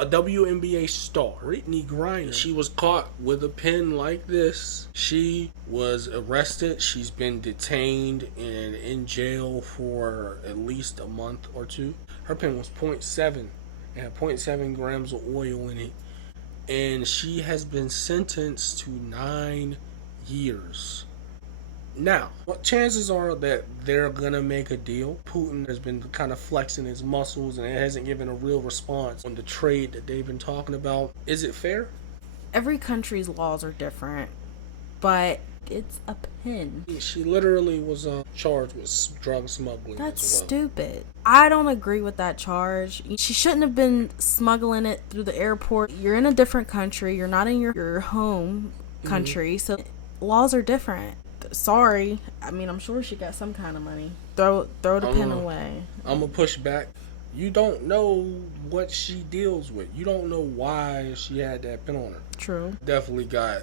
A WNBA star, Brittney Griner. She was caught with a pen like this. She was arrested. She's been detained and in jail for at least a month or two. Her pen was .7. It had .7 grams of oil in it. And she has been sentenced to 9 years. Now, what chances are that they're gonna make a deal? Putin has been kind of flexing his muscles and it hasn't given a real response on the trade that they've been talking about. Is it fair? Every country's laws are different, but it's a pen. She literally was charged with drug smuggling. That's as well. stupid. I don't agree with that charge. She shouldn't have been smuggling it through the airport. You're in a different country. You're not in your home country, so laws are different. Sorry. I mean, I'm sure she got some kind of money. Throw the pen away. I'm gonna push back. You don't know what she deals with. You don't know why she had that pen on her. True. Definitely got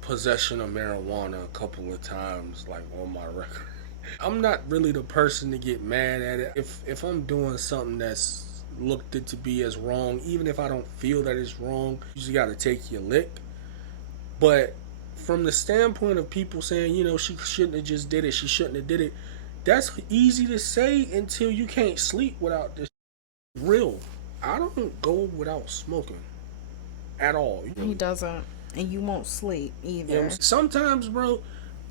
possession of marijuana a couple of times, like on my record. I'm not really the person to get mad at it. If I'm doing something that's looked at to be as wrong, even if I don't feel that it's wrong, you just gotta take your lick. But from the standpoint of people saying, you know, she shouldn't have just did it, she shouldn't have did it, that's easy to say until you can't sleep without this. Real. I don't go without smoking at all. He doesn't. And you won't sleep either. You know, sometimes, bro,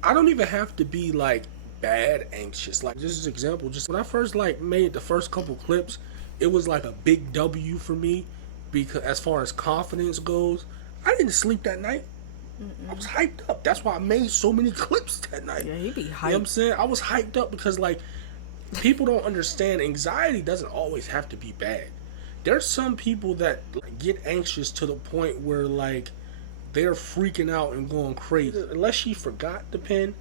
I don't even have to be like bad anxious. Like, just as an example, just when I first like made the first couple clips, it was like a big W for me because as far as confidence goes, I didn't sleep that night. I was hyped up. That's why I made so many clips that night. Yeah, he be hyped. You know what I'm saying? I was hyped up because, like, people don't understand anxiety doesn't always have to be bad. There's some people that like, get anxious to the point where, like, they're freaking out and going crazy. Unless she forgot the pen,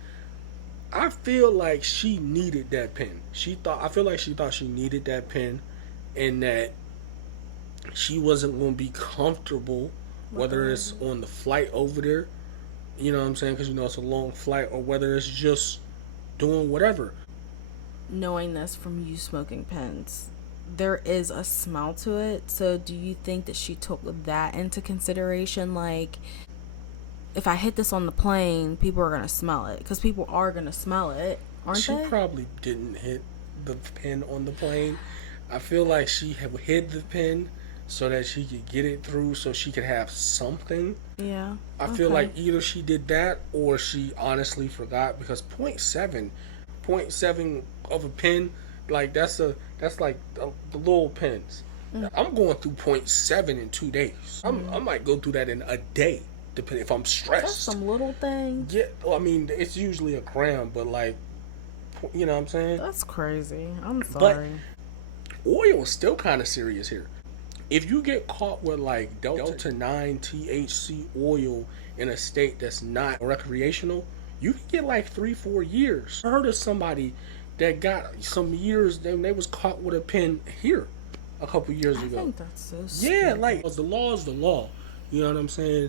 I feel like she needed that pen. I feel like she thought she needed that pen and that she wasn't going to be comfortable whether it's on the flight over there, you know what I'm saying, because you know it's a long flight, or whether it's just doing whatever. Knowing this from you smoking pens, there is a smell to it. So do you think that she took that into consideration? Like, if I hit this on the plane, people are going to smell it. Because people are going to smell it, aren't they? She probably didn't hit the pen on the plane. I feel like she hid the pen so that she could get it through so she could have something. Yeah. I feel like either she did that or she honestly forgot, because .7 of a pen, like that's like the little pens. I'm going through .7 in 2 days. I might go through that in a day, depending if I'm stressed. That's some little thing. Yeah, well, I mean it's usually a gram, but like, you know what I'm saying? That's crazy. I'm sorry. But oil is still kind of serious here. If you get caught with like Delta 9 THC oil in a state that's not recreational, you can get like 3-4 years. I heard of somebody that got some years, they was caught with a pen here a couple years ago. I think that's so stupid. Yeah, like the law is the law. You know what I'm saying?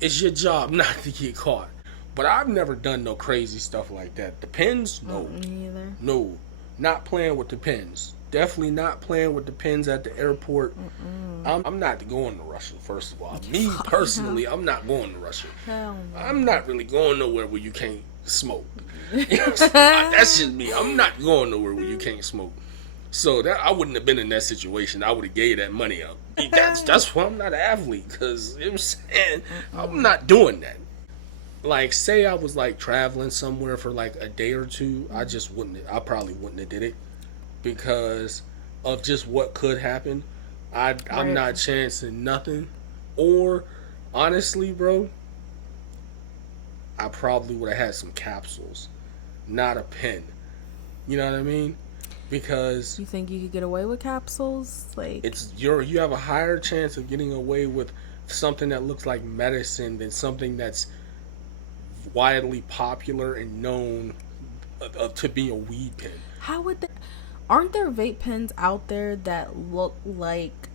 It's your job not to get caught. But I've never done no crazy stuff like that. The pens, no. Me either. No, not playing with the pens. Definitely not playing with the pens at the airport. I'm not going to Russia, first of all. Me personally, I'm not going to Russia. Hell no. I'm not really going nowhere where you can't smoke. You know what I'm saying? That's just me. I'm not going nowhere where you can't smoke. So that I wouldn't have been in that situation. I would have gave that money up. That's why I'm not an athlete, because you know what I'm saying, I'm not doing that. Like, say I was like traveling somewhere for like a day or two, I probably wouldn't have did it because of just what could happen. I'm not chancing nothing. Or honestly, bro, I probably would have had some capsules, not a pen. You know what I mean? Because you think you could get away with capsules? Like, you have a higher chance of getting away with something that looks like medicine than something that's widely popular and known to be a weed pen. How would aren't there vape pens out there that look like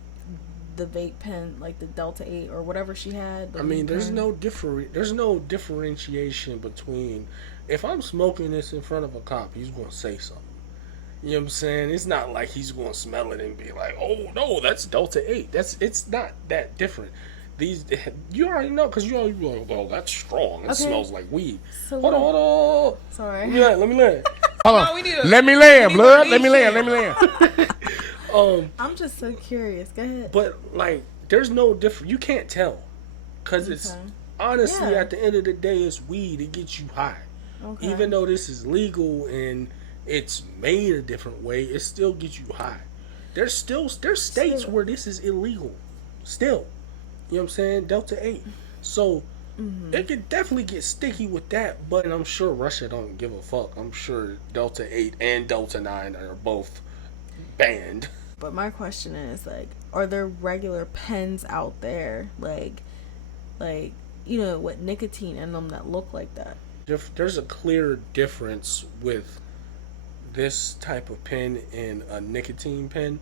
the vape pen, like the Delta 8 or whatever she had? I mean, there's no differentiation between, if I'm smoking this in front of a cop, he's going to say something. You know what I'm saying? It's not like he's going to smell it and be like, "Oh no, that's Delta 8." It's not that different. These you already know because you already like, "Well, that's strong. It smells like weed." So Hold on. Sorry. Let me land. Hold on. Let me land, blood. Let me land. I'm just so curious. Go ahead. But like, there's no different. You can't tell because it's honestly at the end of the day, it's weed. It gets you high. Okay. Even though this is legal and it's made a different way, it still gets you high. There's states where this is illegal. Still. You know what I'm saying? Delta 8. So it could definitely get sticky with that, but I'm sure Russia don't give a fuck. I'm sure Delta 8 and Delta 9 are both banned. But my question is, like, are there regular pens out there, like, you know, with nicotine in them that look like that? There's a clear difference with this type of pen and a nicotine pen,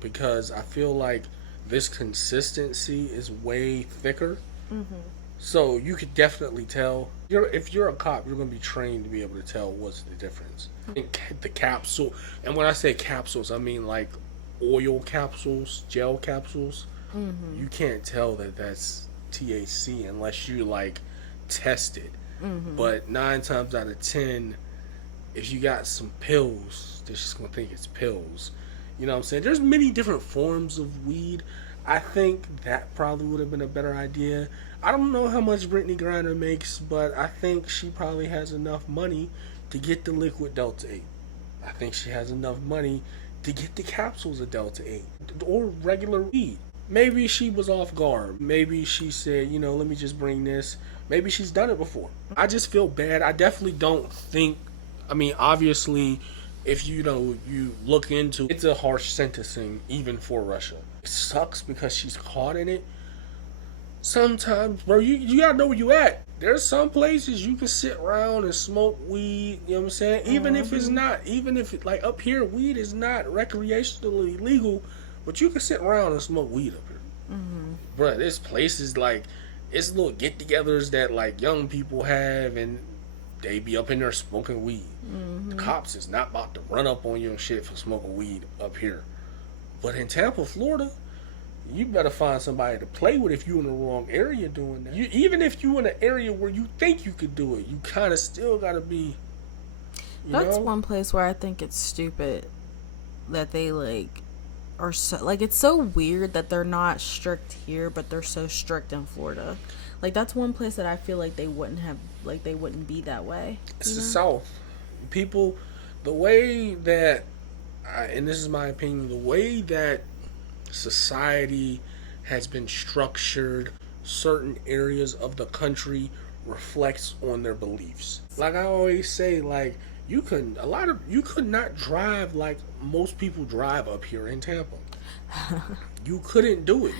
because I feel like this consistency is way thicker. So you could definitely tell. If you're a cop, you're going to be trained to be able to tell what's the difference. The capsule, and when I say capsules, I mean like oil capsules, gel capsules. You can't tell that that's THC unless you like test it. But 9 times out of 10, if you got some pills, they're just going to think it's pills. You know what I'm saying? There's many different forms of weed. I think that probably would have been a better idea. I don't know how much Brittney Griner makes, but I think she probably has enough money to get the liquid Delta 8. I think she has enough money to get the capsules of Delta 8 or regular weed. Maybe she was off guard. Maybe she said, you know, let me just bring this. Maybe she's done it before. I just feel bad. I definitely don't think, I mean, obviously, if you know, you look into it's a harsh sentencing even for Russia. It sucks because she's caught in it. Sometimes, bro, you gotta know where you at. There's some places you can sit around and smoke weed, you know what I'm saying? Even if it's not, even if it, like up here, weed is not recreationally legal, but you can sit around and smoke weed up here. Bro, there's places like, it's little get-togethers that like young people have, and they be up in there smoking weed. The cops is not about to run up on your shit for smoking weed up here. But in Tampa, Florida, you better find somebody to play with if you in the wrong area doing that. Even if you in an area where you think you could do it, you kind of still got to be, That's one place where I think it's stupid that they, like, are so, like, it's so weird that they're not strict here, but they're so strict in Florida. Like, that's one place that I feel like they wouldn't be that way. It's the South. People, the way that, and this is my opinion, the way that society has been structured, certain areas of the country reflects on their beliefs. Like I always say, like, you could not drive like most people drive up here in Tampa. You couldn't do it.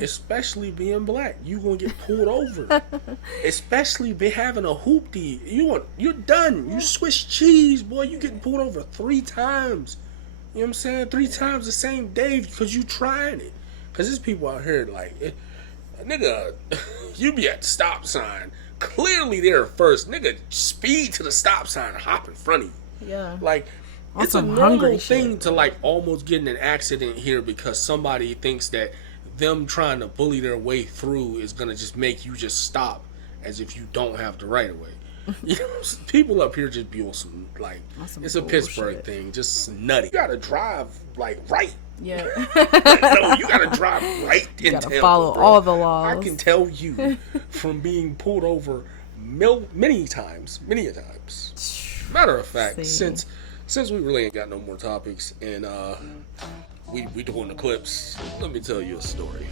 Especially being black, you gonna get pulled over. Especially be having a hoopty. You're done. You Swiss cheese, boy. You getting pulled over 3 times. You know what I'm saying? 3 times the same day because you trying it. Because there's people out here like, nigga, you be at the stop sign. Clearly there first. Nigga, speed to the stop sign and hop in front of you. Yeah. Like, it's a normal thing to like almost get in an accident here because somebody thinks that them trying to bully their way through is going to just make you just stop as if you don't have the right of way. You know, people up here just be on some, like, it's a Pittsburgh thing, just nutty. You gotta drive, like, right. Yeah. Like, no, you gotta drive right in Tampa, follow all the laws. I can tell you from being pulled over many times. Matter of fact, since we really ain't got no more topics and we doing the clips, let me tell you a story.